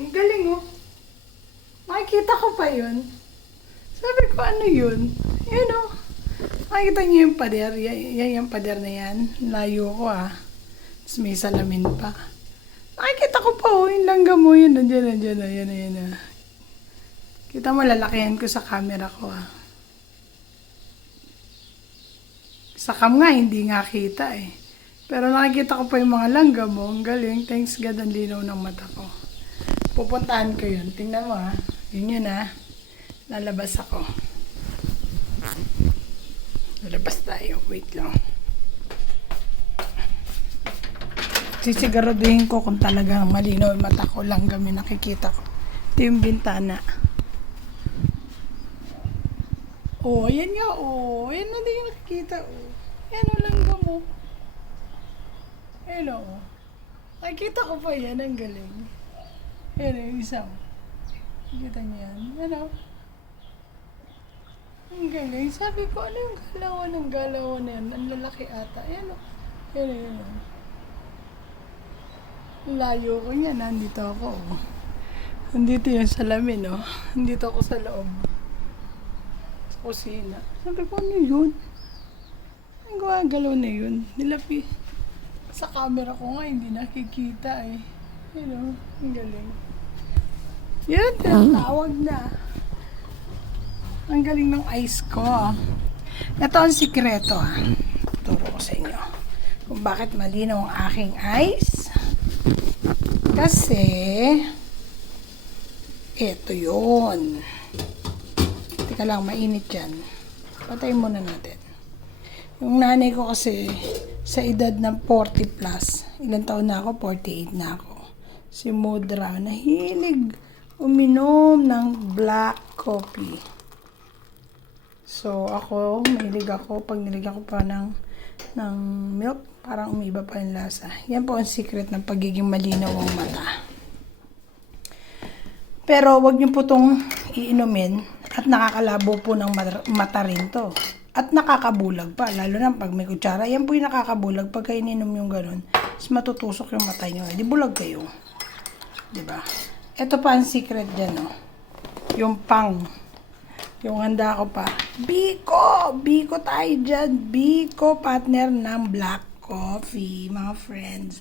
Ang galing oh. Nakikita ko pa yun. Sabi ko, ano yun? Yun oh. Nakikita niyo yung pader? Yan yung pader na yan. Layo ko ah. Tapos may salamin pa. Nakikita ko pa oh. Yung langgam mo yun. Nandiyan. Ayan. Kita mo, lalakihan ko sa camera ko ah. Sa cam nga, hindi nga kita eh. Pero nakikita ko pa yung mga langgam mo. Ang galing. Thanks God, ang linaw ng mata ko. Pupuntahan ko yun. Tingnan mo ha. Yun ha. Lalabas ako. Lalabas tayo. Wait lang. Sisiguraduhin ko kung talagang malinaw yung mata ko. Langgam yung nakikita ko. Ito yung bintana. Oh, ayan nga. Oh, ayan na din yung nakikita. Oh. Ayan o, langgam mo. Ayan o. Nakikita ko pa yan. Ang galing. Ayan o, yung isa. Nakikita niyo yan. Ayan o. Ang galing. Sabi ko, ano yung galawan na yan? Ang lalaki ata. Ayan o. Ayan o. Layo ko niya. Nandito ako. Oh. Nandito yung salamin o. Nandito ako sa loob. Sa kusina. Sabi ko, ano yun? Ang gumagalaw na yun. Nilapi. Sa camera ko nga, hindi nakikita eh. You know, ang galing. Yan, tinatawag na. Ang galing ng eyes ko. Ito ang sikreto ha. Turo ko sa inyo. Kung bakit malinaw ang aking eyes. Kasi, ito yun. Teka lang, mainit yan. Patayin muna natin. Yung nanay ko kasi, sa edad ng 40 plus, ilang taon na ako? 48 na ako. Si Mudra, nahilig uminom ng black coffee. So, ako, mahilig ako. Pag niligyan ko pa ng milk, parang umiba pa yung lasa. Yan po ang secret ng pagiging malinaw ang mata. Pero, wag niyo po itong iinumin at nakakalabo po ng mata rin to. At nakakabulag pa, lalo na pag may kutsara. Yan po yung nakakabulag pagka ininom yung ganun. Mas matutusok yung mata nyo. Di bulag kayo. Diba? Ito pa ang secret dyan, oh. Yung pang. Yung handa ko pa. Biko! Biko tayo dyan. Biko, partner ng black coffee, mga friends.